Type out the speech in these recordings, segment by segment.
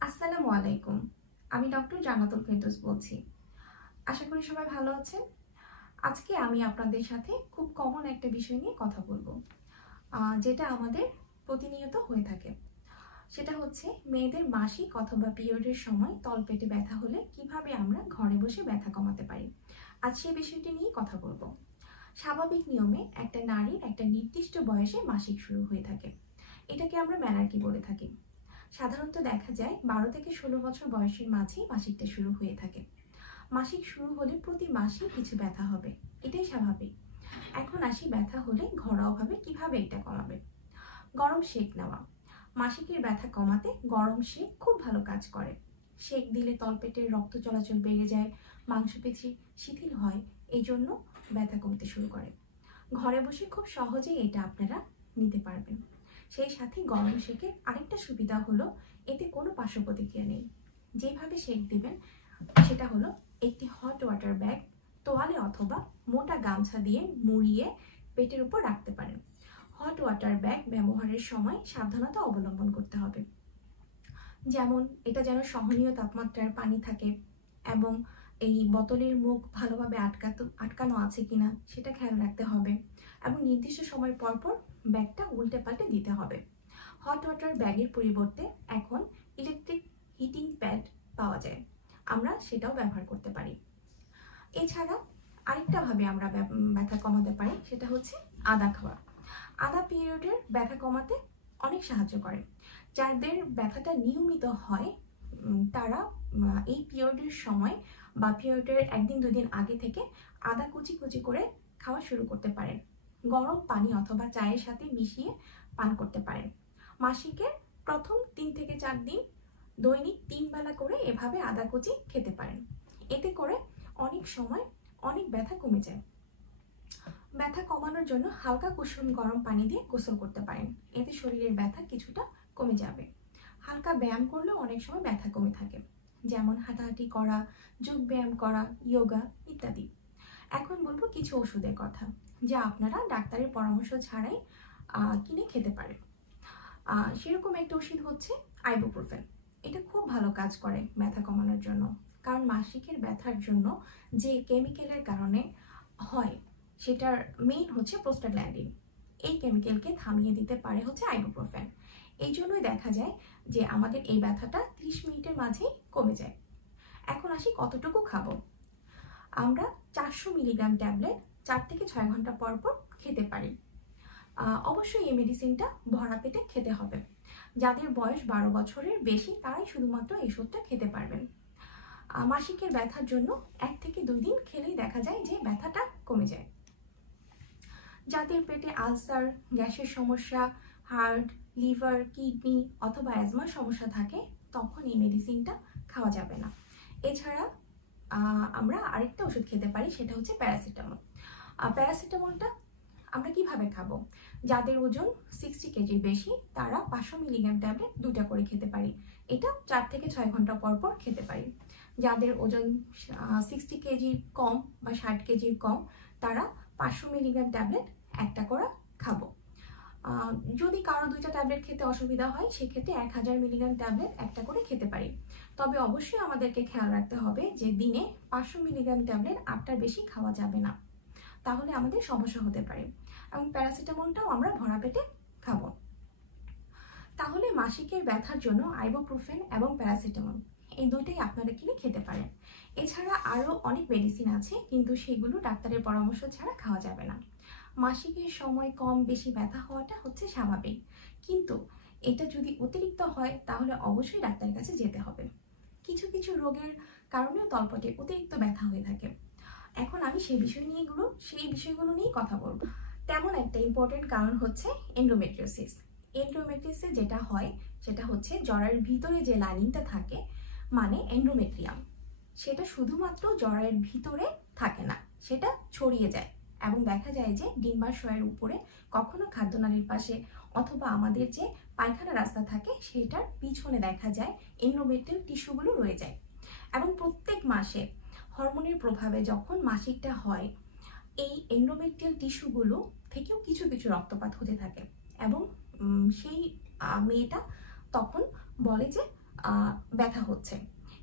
আসসালামু আলাইকুম। আমি ডক্টর জান্নাতুল ফেরদৌস বলছি। আশা করি সবাই ভালো আছেন। আজকে আমি আপনাদের সাথে খুব কমন একটা বিষয় নিয়ে কথা বলবো, যেটা আমাদের প্রতিনিয়ত হয়ে থাকে। সেটা হচ্ছে মেয়েদের মাসিক অথবা পিরিয়ডের সময় তলপেটে ব্যথা হলে কিভাবে আমরা ঘরে বসে ব্যথা কমাতে পারি। আজ সেই বিষয়টি নিয়ে কথা বলবো। স্বাভাবিক নিয়মে একটা নারীর একটা নির্দিষ্ট বয়সে মাসিক শুরু হয়ে থাকে। এটাকে আমরা মেনার্কি বলে থাকি। সাধারণত দেখা যায় 12 থেকে 16 বছর বয়সের মাঝেই মাসিকটা শুরু হয়ে থাকে। মাসিক শুরু হলে প্রতি মাসে কিছু ব্যথা হবে, এটাই স্বাভাবিক। এখন আসি ব্যথা হলে ঘরোয়াভাবে কিভাবে এটা কমাবে। গরম সেক নেওয়া। মাসিকের ব্যথা কমাতে গরম সেক খুব ভালো কাজ করে। সেক দিলে তলপেটের রক্ত চলাচল বেড়ে যায়, মাংসপেশি শিথিল হয়, এই জন্য ব্যথা কমতে শুরু করে। ঘরে বসে খুব সহজেই এটা আপনারা নিতে পারবেন। সেই সাথে গরম শেকের আরেকটা সুবিধা হলো এতে কোনো পার্শ্ব প্রতিক্রিয়া নেই। যেভাবে শেক দিবেন সেটা হলো একটি হট ওয়াটার ব্যাগ তোয়ালে অথবা মোটা গামছা দিয়ে মুড়িয়ে পেটের উপর রাখতে পারেন। হট ওয়াটার ব্যাগ ব্যবহারের সময় সাবধানতা অবলম্বন করতে হবে, যেমন এটা যেন সহনীয় তাপমাত্রার পানি থাকে এবং এই বোতলের মুখ ভালোভাবে আটকানো আছে কিনা সেটা খেয়াল রাখতে হবে এবং নির্দিষ্ট সময় পর পর ব্যাগটা উল্টে পাল্টে দিতে হবে। হট ওয়াটার ব্যাগের পরিবর্তে এখন ইলেকট্রিক হিটিং প্যাড পাওয়া যায়, আমরা সেটাও ব্যবহার করতে পারি। এছাড়া আরেকটা ভাবে আমরা ব্যথা কমাতে পারি, সেটা হচ্ছে আদা খাওয়া। আদা পিরিয়ডের ব্যথা কমাতে অনেক সাহায্য করে। যাদের ব্যথাটা নিয়মিত হয় তারা এই পিরিয়ডের সময় বা পিরিয়ডের একদিন দুদিন আগে থেকে আদা কুচি কুচি করে খাওয়া শুরু করতে পারেন। গরম পানি অথবা চায়ের সাথে মিশিয়ে পান করতে পারেন। মাসিকের প্রথম 3 থেকে 4 দিন দৈনিক 3 বেলা করে এভাবে আদা কুচি খেতে পারেন। এতে করে অনেক সময় অনেক ব্যথা কমে যায়। ব্যথা কমানোর জন্য হালকা কুসুম গরম পানি দিয়ে গোসল করতে পারেন, এতে শরীরের ব্যথা কিছুটা কমে যাবে। হালকা ব্যায়াম করলেও অনেক সময় ব্যথা কমে থাকে, যেমন হাঁটাহাঁটি করা, যোগ ব্যায়াম করা, যোগা ইত্যাদি। এখন বলবো কিছু ওষুধের কথা, যা আপনারা ডাক্তারের পরামর্শ ছাড়াই কিনে খেতে পারেন। সেরকম একটা ওষুধ হচ্ছে আইবুপ্রোফেন। এটা খুব ভালো কাজ করে ব্যথা কমানোর জন্য, কারণ মাসিকের ব্যথার জন্য যে কেমিক্যালের কারণে হয় সেটার মেইন হচ্ছে প্রোস্টাগ্ল্যান্ডিন। এই কেমিক্যালকে থামিয়ে দিতে পারে হচ্ছে আইবুপ্রোফেন। এই জন্যই দেখা যায় যে আমাদের এই ব্যথাটা 30 মিনিটের মাঝেই কমে যায়। এখন আসি কতটুকু খাবো। আমরা 400 মিলিগ্রাম ট্যাবলেট 4 থেকে 6 ঘন্টা পর পর খেতে পারি। অবশ্যই এই মেডিসিনটা ভরা পেটে খেতে হবে। যাদের বয়স 12 বছরের বেশি তারাই শুধুমাত্র এই ওষুধটা খেতে পারবেন। মাসিকের ব্যথার জন্য 1 থেকে 2 দিন খেলেই দেখা যায় যে ব্যথাটা কমে যায়। যাদের পেটে আলসার, গ্যাসের সমস্যা, হার্ট, লিভার, কিডনি অথবা অ্যাজমার সমস্যা থাকে তখন এই মেডিসিনটা খাওয়া যাবে না। এছাড়া আমরা আরেকটা ওষুধ খেতে পারি, সেটা হচ্ছে প্যারাসিটামল। প্যারাসিটামলটা আমরা কিভাবে খাবো। যাদের ওজন 60 কেজির বেশি তারা 500 মিলিগ্রাম ট্যাবলেট 2টা করে খেতে পারি। এটা 4 থেকে 6 ঘন্টা পর পর খেতে পারি। যাদের ওজন 60 কেজির কম বা 60 কেজির কম তারা 500 মিলিগ্রাম ট্যাবলেট একটা করে খাবো। যদি কারো 2টা ট্যাবলেট খেতে অসুবিধা হয় সেক্ষেত্রে 1000 মিলিগ্রাম ট্যাবলেট একটা করে খেতে পারি। তবে অবশ্যই আমাদেরকে খেয়াল রাখতে হবে যে দিনে 500 মিলিগ্রাম ট্যাবলেট 8টার বেশি খাওয়া যাবে না, তাহলে আমাদের সমস্যা হতে পারে। এবং প্যারাসিটামলটাও আমরা ভরা পেটে খাবো। তাহলে মাসিকের ব্যথার জন্য আইবুপ্রোফেন এবং প্যারাসিটামল এই দুইটাই আপনারা কিনে খেতে পারেন। এছাড়া আরও অনেক মেডিসিন আছে, কিন্তু সেগুলো ডাক্তারের পরামর্শ ছাড়া খাওয়া যাবে না। মাসিকের সময় কম বেশি ব্যথা হওয়াটা হচ্ছে স্বাভাবিক, কিন্তু এটা যদি অতিরিক্ত হয় তাহলে অবশ্যই ডাক্তারের কাছে যেতে হবে। কিছু কিছু রোগের কারণেও তলপেটে অতিরিক্ত ব্যথা হয়ে থাকে। এখন আমি সেই বিষয়গুলো নিয়ে কথা বলবো। তেমন একটা ইম্পর্টেন্ট কারণ হচ্ছে এন্ডোমেট্রিওসিস। এন্ডোমেট্রিওসিস যেটা হয় সেটা হচ্ছে জরায়ুর ভিতরে যে লাইনিংটা থাকে মানে এন্ডোমেট্রিয়াম, সেটা শুধুমাত্র জরায়ুর ভিতরে থাকে না, সেটা ছড়িয়ে যায় এবং দেখা যায় যে ডিম্বাশয়ের উপরে, কখনো খাদ্যনালীর পাশে অথবা আমাদের যে পায়খানা রাস্তা থাকে সেটার পিছনে দেখা যায় এন্ডোমেট্রিয়াল টিস্যুগুলো রয়ে যায়। এবং প্রত্যেক মাসে হরমোনের প্রভাবে যখন মাসিকটা হয় এই এন্ডোমেট্রিয়াল টিস্যুগুলো থেকেও কিছু কিছু রক্তপাত হতে থাকে এবং সেই মেয়েটা তখন বলে যে ব্যথা হচ্ছে।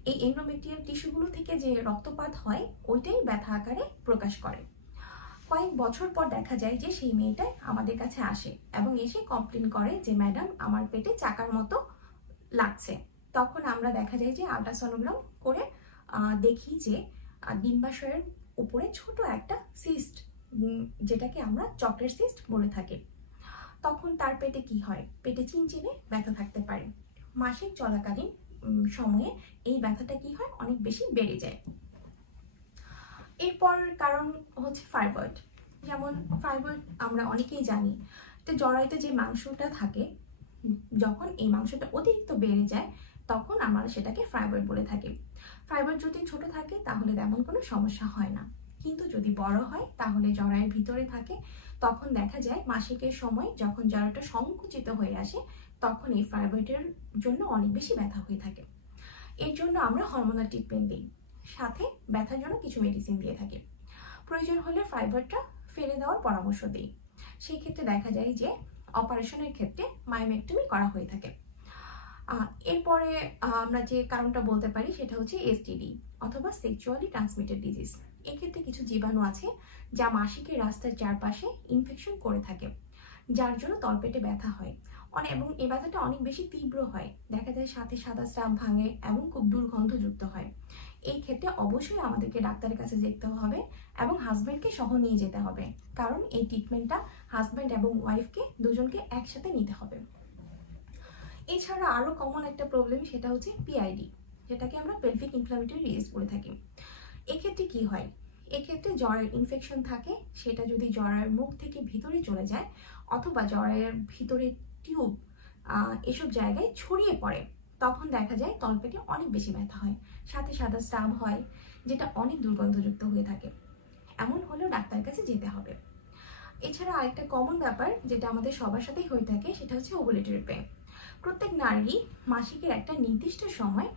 এই এন্ডোমেট্রিয়াল টিস্যুগুলো থেকে যে রক্তপাত হয় ওইটাই ব্যথা আকারে প্রকাশ করে। কয়েক বছর পর দেখা যায় যে সেই মেয়েটা আমাদের কাছে আসে এবং এসে কমপ্লেন করে যে ম্যাডাম আমার পেটে চাকার মতো লাগছে। তখন আমরা দেখা যায় যে আল্ট্রাসোনোগ্রাম করে দেখি যে ডিম্বাশয়ের উপরে ছোট একটা সিস্ট, যেটাকে আমরা চকলেট সিস্ট বলে থাকি। তখন তার পেটে কি হয়, পেটে চিনচিনে ব্যথা থাকতে পারে। মাসিক চলাকালীন সময়ে এই ব্যথাটা কি হয়, অনেক বেশি বেড়ে যায়। এরপর কারণ হচ্ছে ফাইব্রয়েড। যেমন ফাইব্রয়েড আমরা অনেকেই জানি, তো জরায়ুতে যে মাংসটা থাকে, যখন এই মাংসটা অতিরিক্ত বেড়ে যায় তখন আমরা সেটাকে ফাইব্রয়েড বলে থাকি। ফাইব্রয়েড যদি ছোট থাকে তাহলে তেমন কোনো সমস্যা হয় না, কিন্তু যদি বড় হয় তাহলে জরায়ুর ভিতরে থাকে। তখন দেখা যায় মাসিকের সময় যখন জরায়ুটা সংকুচিত হয়ে আসে তখন এই ফাইব্রয়েডের জন্য অনেক বেশি ব্যথা হয়ে থাকে। এর জন্য আমরা হরমোনাল ট্রিটমেন্ট দিই, সাথে ব্যথার জন্য কিছু মেডিসিন দিয়ে থাকি। প্রয়োজন হলে ফাইব্রয়েডটা ফেলে দেওয়ার পরামর্শ দিই। সেই ক্ষেত্রে দেখা যায় যে অপারেশনের ক্ষেত্রে মায়োমেক্টমি করা হয়ে থাকে। এরপরে আমরা যে কারণটা বলতে পারি সেটা হচ্ছে এসটিডি অথবা সেক্সুয়ালি ট্রান্সমিটেড ডিজিজ। এক্ষেত্রে কিছু জীবাণু আছে যা মাসিকের রাস্তার চারপাশে ইনফেকশন করে থাকে, যার জন্য তলপেটে ব্যথা হয় এবং এই ব্যথাটা অনেক বেশি তীব্র হয়। দেখা যায় সাথে সাদা স্রাব ভাঙে এবং খুব দুর্গন্ধযুক্ত হয়। এই ক্ষেত্রে অবশ্যই আমাদেরকে ডাক্তারের কাছে যেতে হবে এবং হাজব্যান্ডকে সহ নিয়ে যেতে হবে, কারণ এই ট্রিটমেন্টটা হাজব্যান্ড এবং ওয়াইফকে দুজনকে একসাথে নিতে হবে। এছাড়া আরো কমন একটা প্রবলেম সেটা হচ্ছে পিআইডি, যেটাকে আমরা পেলভিক ইনফ্লামেটরি ডিজিজ বলে থাকি। এক্ষেত্রে কি হয়, এক্ষেত্রে জরায়ুর ইনফেকশন থাকে, সেটা যদি জরায়ুর মুখ থেকে ভিতরে চলে যায় অথবা জরায়ুর ভিতরে টিউব এসব জায়গায় ছড়িয়ে পড়ে, তখন দেখা যায় তলপেটে অনেক বেশি ব্যথা হয়, সাথে সাদা স্রাব হয়, যেটা অনেক দুর্গন্ধযুক্ত হয়ে থাকে। এমন হলেও ডাক্তারের কাছে যেতে হবে। এছাড়া আরেকটা কমন ব্যাপার যেটা আমাদের সবার সাথেই হয়ে থাকে সেটা হচ্ছে ওভুলেটরি পেন। প্রত্যেক নারী মাসিকের একটা নির্দিষ্ট সময়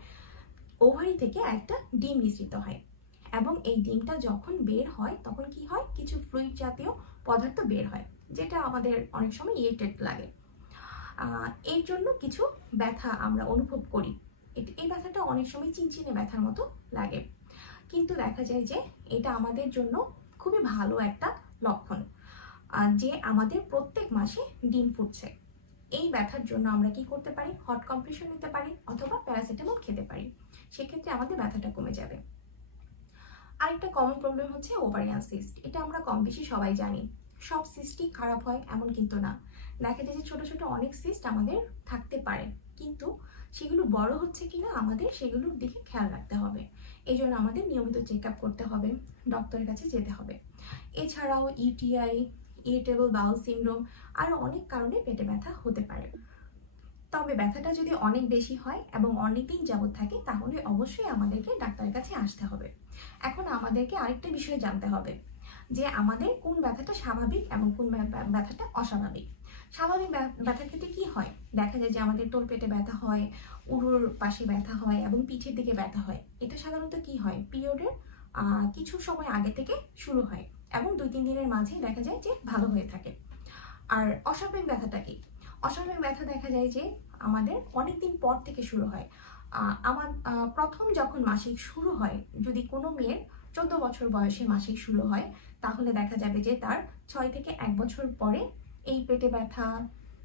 ওভারি থেকে একটা ডিম নিঃসৃত হয় এবং এই ডিমটা যখন বের হয় তখন কি হয়, কিছু ফ্লুইড জাতীয় পদার্থ বের হয়, যেটা আমাদের অনেক সময় ইরিটেট লাগে। এর জন্য কিছু ব্যথা আমরা অনুভব করি। এই ব্যথাটা অনেক সময় চিনচিনে ব্যথার মতো লাগে, কিন্তু দেখা যায় যে এটা আমাদের জন্য খুবই ভালো একটা লক্ষণ যে আমাদের প্রত্যেক মাসে ডিম ফুটছে। এই ব্যথার জন্য আমরা কি করতে পারি, হট কম্প্রেশন নিতে পারি অথবা প্যারাসিটামল খেতে পারি, সেক্ষেত্রে আমাদের ব্যথাটা কমে যাবে। আরেকটা কমন প্রবলেম হচ্ছে ওভারিয়ান সিস্ট। এটা আমরা কম বেশি সবাই জানি, সব সিস্টই খারাপ হয় এমন কিন্তু না। দেখা যায় যে ছোট ছোট অনেক সিস্ট আমাদের থাকতে পারে, কিন্তু সেগুলো বড় হচ্ছে কিনা আমাদের সেগুলোর দিকে খেয়াল রাখতে হবে। এই জন্য আমাদের নিয়মিত চেক আপ করতে হবে, ডক্টরের কাছে যেতে হবে। এছাড়াও ইউটিআই, ইরিটেবল বাউল সিনড্রোম আরও অনেক কারণে পেটে ব্যথা হতে পারে। তবে ব্যথাটা যদি অনেক বেশি হয় এবং অনেকদিন যাবত থাকে তাহলে অবশ্যই আমাদেরকে ডাক্তারের কাছে আসতে হবে। এখন আমাদেরকে আরেকটা বিষয় জানতে হবে যে আমাদের কোন ব্যথাটা স্বাভাবিক এবং কোন ব্যথাটা অস্বাভাবিক। স্বাভাবিক ব্যথার ক্ষেত্রে কি হয়, দেখা যায় যে আমাদের তলপেটে ব্যথা হয়, উরুর পাশে ব্যথা হয় এবং পিঠের দিকে ব্যথা হয়। এটা সাধারণত কি হয়, পিরিয়ডের কিছু সময় আগে থেকে শুরু হয় এবং 2-3 দিনের মাঝে দেখা যায় যে ভালো হয়ে থাকে। আর অস্বাভাবিক ব্যথাটা কি, অস্বাভাবিক ব্যথা দেখা যায় যে আমাদের অনেকদিন পর থেকে শুরু হয়। আমার প্রথম যখন মাসিক শুরু হয়, যদি কোনো মেয়ের 14 বছর বয়সে মাসিক শুরু হয় তাহলে দেখা যাবে যে তার 6 থেকে 1 বছর পরে এই পেটে ব্যথা,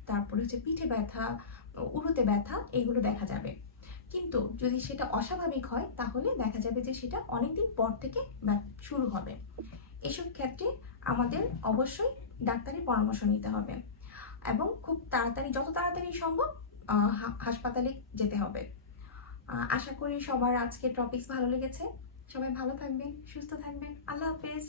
তারপরে হচ্ছে পিঠে ব্যথা, উরুতে ব্যথা, এগুলো দেখা যাবে। কিন্তু যদি সেটা অস্বাভাবিক হয় তাহলে দেখা যাবে যে সেটা অনেকদিন পর থেকে শুরু হবে। এসব ক্ষেত্রে আমাদের অবশ্যই ডাক্তারের পরামর্শ নিতে হবে এবং খুব তাড়াতাড়ি, যত তাড়াতাড়ি সম্ভব হাসপাতালে যেতে হবে। আশা করি সবার আজকের টপিকস ভালো লেগেছে। সবাই ভালো থাকবেন, সুস্থ থাকবেন। আল্লাহ হাফেজ।